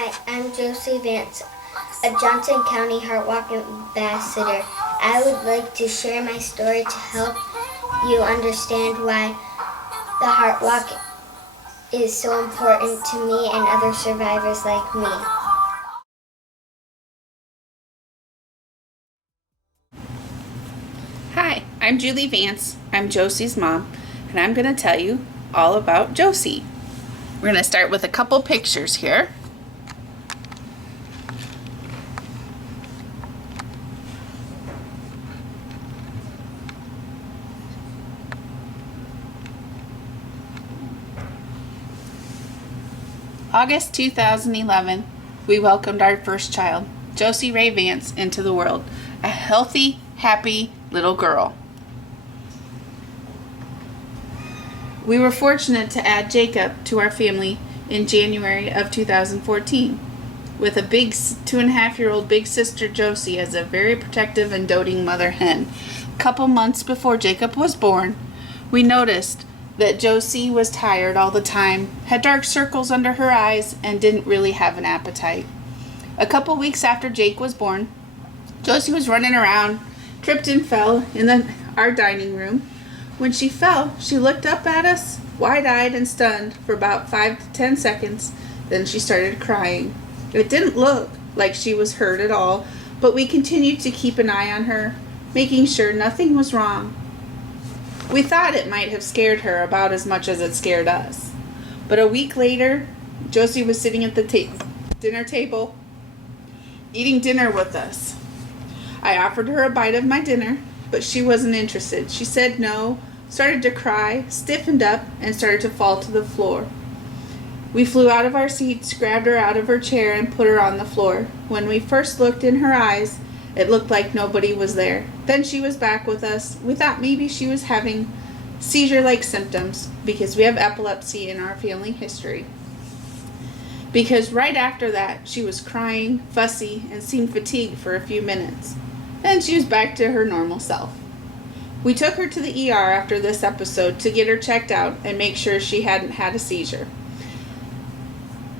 Hi, I'm Josie Vance, a Johnson County Heart Walk ambassador. I would like to share my story to help you understand why the Heart Walk is so important to me and other survivors like me. Hi, I'm Julie Vance. I'm Josie's mom, and I'm going to tell you all about Josie. We're going to start with a couple pictures here. August 2011, we welcomed our first child, Josie Ray Vance, into the world, a healthy, happy little girl. We were fortunate to add Jacob to our family in January of 2014, with a big 2.5-year-old big sister Josie as a very protective and doting mother hen. A couple months before Jacob was born, we noticed that Josie was tired all the time, had dark circles under her eyes, and didn't really have an appetite. A couple weeks after Jake was born, Josie was running around, tripped and fell in our dining room. When she fell, she looked up at us, wide-eyed and stunned, for about 5 to 10 seconds. Then she started crying. It didn't look like she was hurt at all, but we continued to keep an eye on her, making sure nothing was wrong. We thought it might have scared her about as much as it scared us. But a week later, Josie was sitting at the dinner table, eating dinner with us. I offered her a bite of my dinner, but she wasn't interested. She said no, started to cry, stiffened up, and started to fall to the floor. We flew out of our seats, grabbed her out of her chair, and put her on the floor. When we first looked in her eyes, it looked like nobody was there. Then she was back with us. We thought maybe she was having seizure-like symptoms because we have epilepsy in our family history. Because right after that, she was crying, fussy, and seemed fatigued for a few minutes. Then she was back to her normal self. We took her to the ER after this episode to get her checked out and make sure she hadn't had a seizure.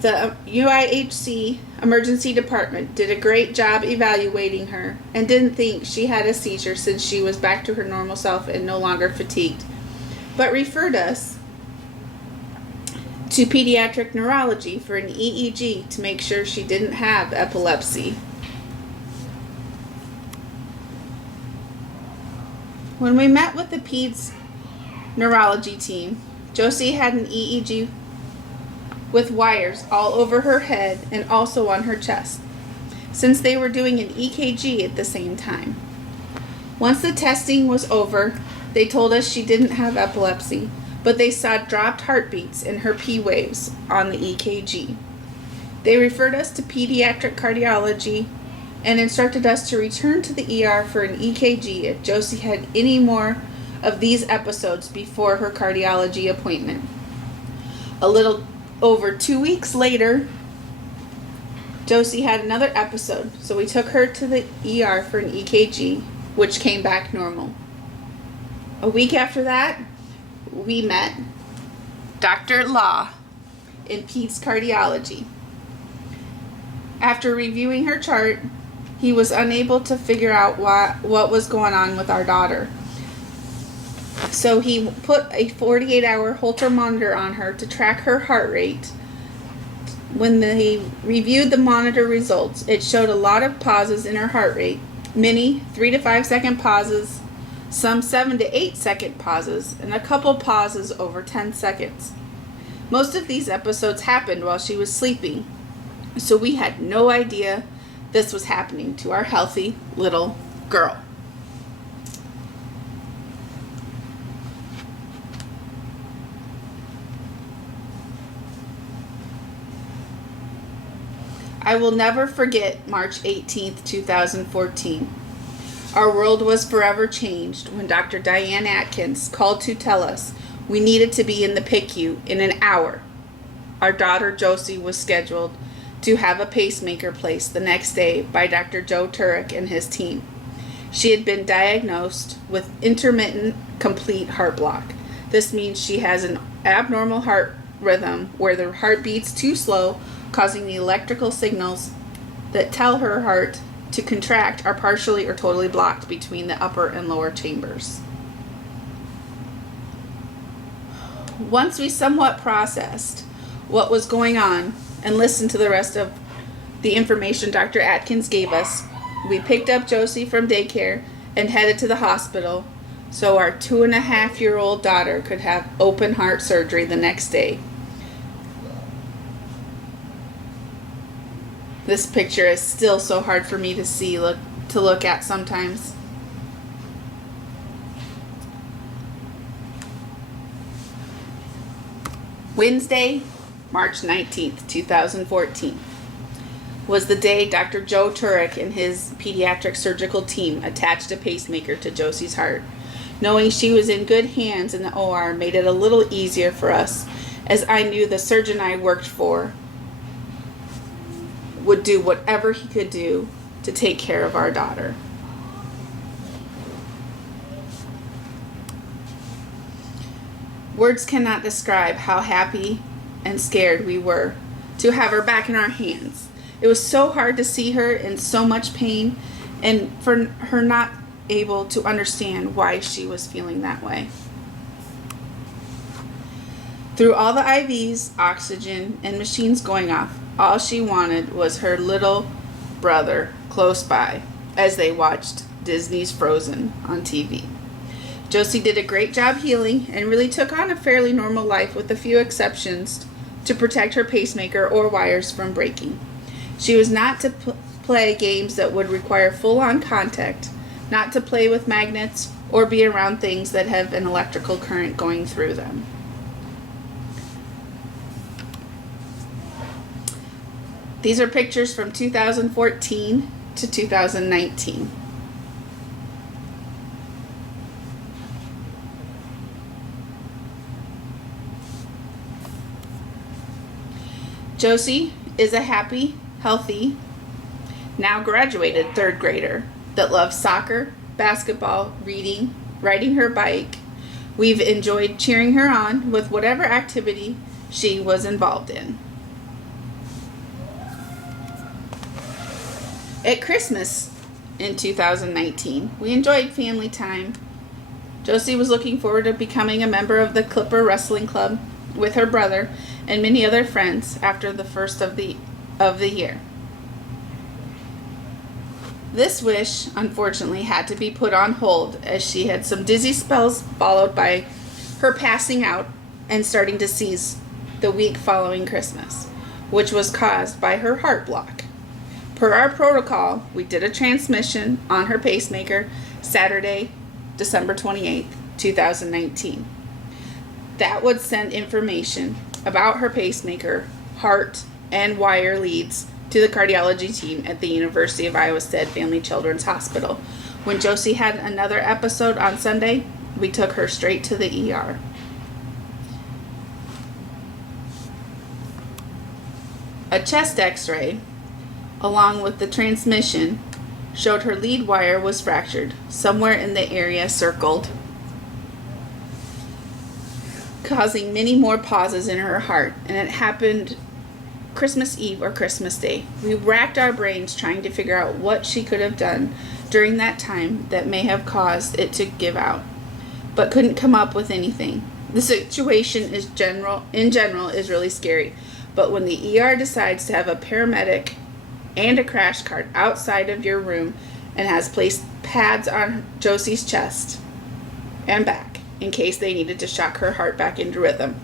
The UIHC emergency department did a great job evaluating her and didn't think she had a seizure since she was back to her normal self and no longer fatigued, but referred us to pediatric neurology for an EEG to make sure she didn't have epilepsy. When we met with the peds neurology team, Josie had an EEG with wires all over her head and also on her chest, since they were doing an EKG at the same time. Once the testing was over, they told us she didn't have epilepsy, but they saw dropped heartbeats in her P waves on the EKG. They referred us to pediatric cardiology and instructed us to return to the ER for an EKG if Josie had any more of these episodes before her cardiology appointment. A little over 2 weeks later, Josie had another episode, so we took her to the ER for an EKG, which came back normal. A week after that, we met Dr. Law in Peds Cardiology. After reviewing her chart, he was unable to figure out what was going on with our daughter. So he put a 48-hour Holter monitor on her to track her heart rate. When they reviewed the monitor results, it showed a lot of pauses in her heart rate. Many 3 to 5 second pauses, some 7 to 8 second pauses, and a couple pauses over 10 seconds. Most of these episodes happened while she was sleeping, so we had no idea this was happening to our healthy little girl. I will never forget March 18th, 2014. Our world was forever changed when Dr. Diane Atkins called to tell us we needed to be in the PICU in an hour. Our daughter Josie was scheduled to have a pacemaker placed the next day by Dr. Joe Turek and his team. She had been diagnosed with Intermittent Complete Heart Block. This means she has an abnormal heart rhythm where the heart beats too slow causing the electrical signals that tell her heart to contract are partially or totally blocked between the upper and lower chambers. Once we somewhat processed what was going on and listened to the rest of the information Dr. Atkins gave us, we picked up Josie from daycare and headed to the hospital so our 2.5-year-old daughter could have open heart surgery the next day. This picture is still so hard for me to look at sometimes. Wednesday, March 19th, 2014, was the day Dr. Joe Turek and his pediatric surgical team attached a pacemaker to Josie's heart. Knowing she was in good hands in the OR made it a little easier for us, as I knew the surgeon I worked for would do whatever he could do to take care of our daughter. Words cannot describe how happy and scared we were to have her back in our hands. It was so hard to see her in so much pain and for her not able to understand why she was feeling that way. Through all the IVs, oxygen, and machines going off, all she wanted was her little brother close by as they watched Disney's Frozen on TV. Josie did a great job healing and really took on a fairly normal life with a few exceptions to protect her pacemaker or wires from breaking. She was not to play games that would require full-on contact, not to play with magnets or be around things that have an electrical current going through them. These are pictures from 2014 to 2019. Josie is a happy, healthy, now graduated 3rd grader that loves soccer, basketball, reading, riding her bike. We've enjoyed cheering her on with whatever activity she was involved in. At Christmas in 2019, we enjoyed family time. Josie was looking forward to becoming a member of the Clipper Wrestling Club with her brother and many other friends after the first of the year. This wish, unfortunately, had to be put on hold as she had some dizzy spells followed by her passing out and starting to seize the week following Christmas, which was caused by her heart block. Per our protocol, we did a transmission on her pacemaker Saturday, December 28th, 2019. That would send information about her pacemaker, heart, and wire leads to the cardiology team at the University of Iowa Stead Family Children's Hospital. When Josie had another episode on Sunday, we took her straight to the ER. A chest x-ray, along with the transmission, showed her lead wire was fractured somewhere in the area circled, causing many more pauses in her heart, and it happened Christmas Eve or Christmas Day. We racked our brains trying to figure out what she could have done during that time that may have caused it to give out, but couldn't come up with anything. The situation in general is really scary, but when the ER decides to have a paramedic and a crash cart outside of your room and has placed pads on Josie's chest and back in case they needed to shock her heart back into rhythm,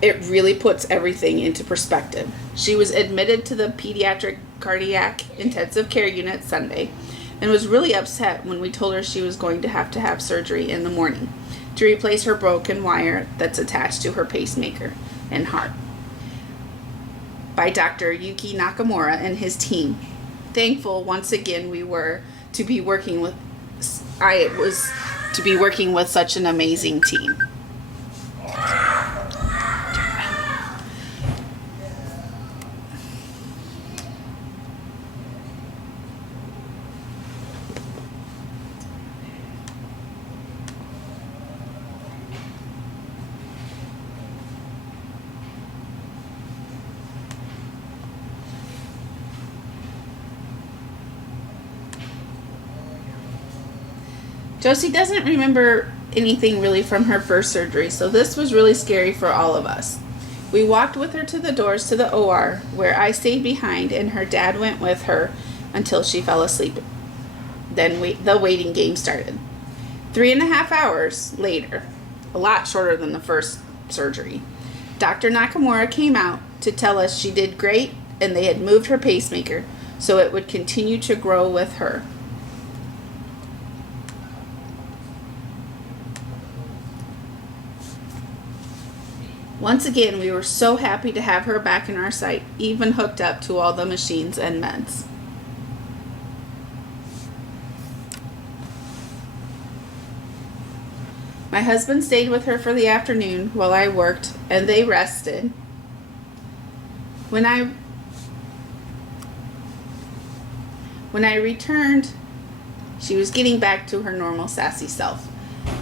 it really puts everything into perspective. She was admitted to the pediatric cardiac intensive care unit Sunday and was really upset when we told her she was going to have surgery in the morning to replace her broken wire that's attached to her pacemaker and heart by Dr. Yuki Nakamura and his team. Thankful once again we were to be working with such an amazing team. Josie doesn't remember anything really from her first surgery, so this was really scary for all of us. We walked with her to the doors to the OR, where I stayed behind and her dad went with her until she fell asleep. Then the waiting game started. 3.5 hours later, a lot shorter than the first surgery, Dr. Nakamura came out to tell us she did great and they had moved her pacemaker so it would continue to grow with her. Once again, we were so happy to have her back in our sight, even hooked up to all the machines and meds. My husband stayed with her for the afternoon while I worked, and they rested. When I returned, she was getting back to her normal sassy self.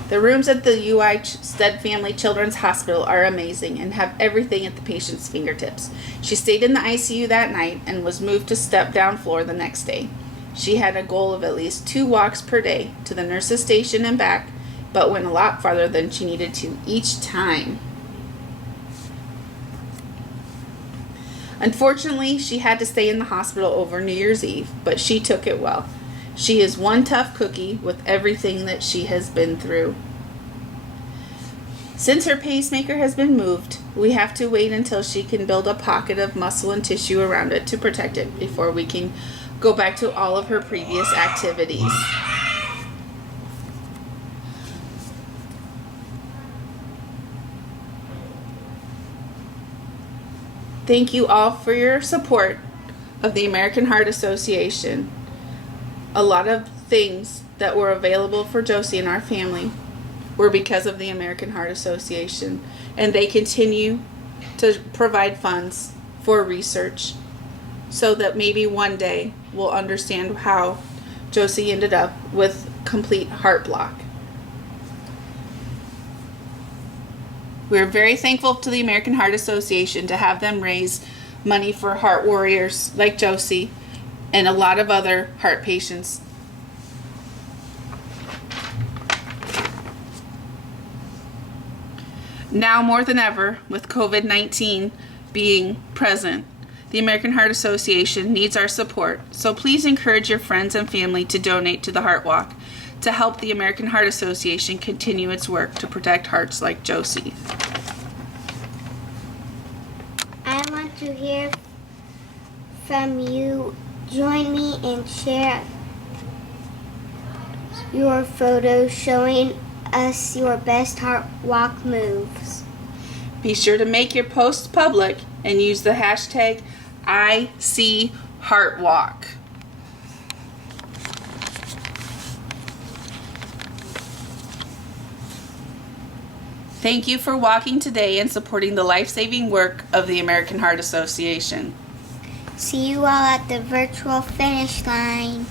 The rooms at the UI Stead Family Children's Hospital are amazing and have everything at the patient's fingertips. She stayed in the ICU that night and was moved to step-down floor the next day. She had a goal of at least 2 walks per day to the nurse's station and back, but went a lot farther than she needed to each time. Unfortunately, she had to stay in the hospital over New Year's Eve, but she took it well. She is one tough cookie with everything that she has been through. Since her pacemaker has been moved, we have to wait until she can build a pocket of muscle and tissue around it to protect it before we can go back to all of her previous activities. Thank you all for your support of the American Heart Association. A lot of things that were available for Josie and our family were because of the American Heart Association, and they continue to provide funds for research so that maybe one day we'll understand how Josie ended up with complete heart block. We're very thankful to the American Heart Association to have them raise money for heart warriors like Josie and a lot of other heart patients. Now more than ever, with COVID-19 being present, the American Heart Association needs our support. So please encourage your friends and family to donate to the Heart Walk to help the American Heart Association continue its work to protect hearts like Josie. I want to hear from you. Join me and share your photos showing us your best heart walk moves. Be sure to make your posts public and use the hashtag #ICHeartWalk. Thank you for walking today and supporting the life-saving work of the American Heart Association. See you all at the virtual finish line.